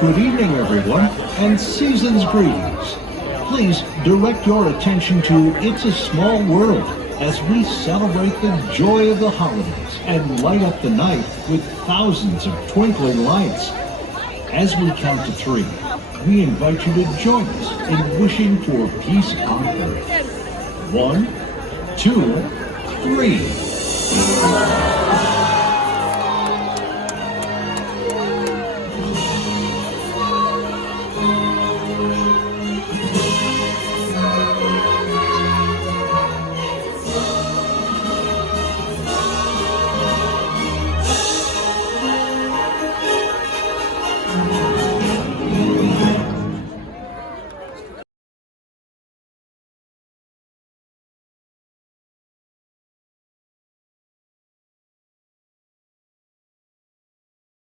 Good evening, everyone, and season's greetings. Please direct your attention to It's a Small World as we celebrate the joy of the holidays and light up the night with thousands of twinkling lights. As we count to 3, we invite you to join us in wishing for peace on earth. 1, 2, 3.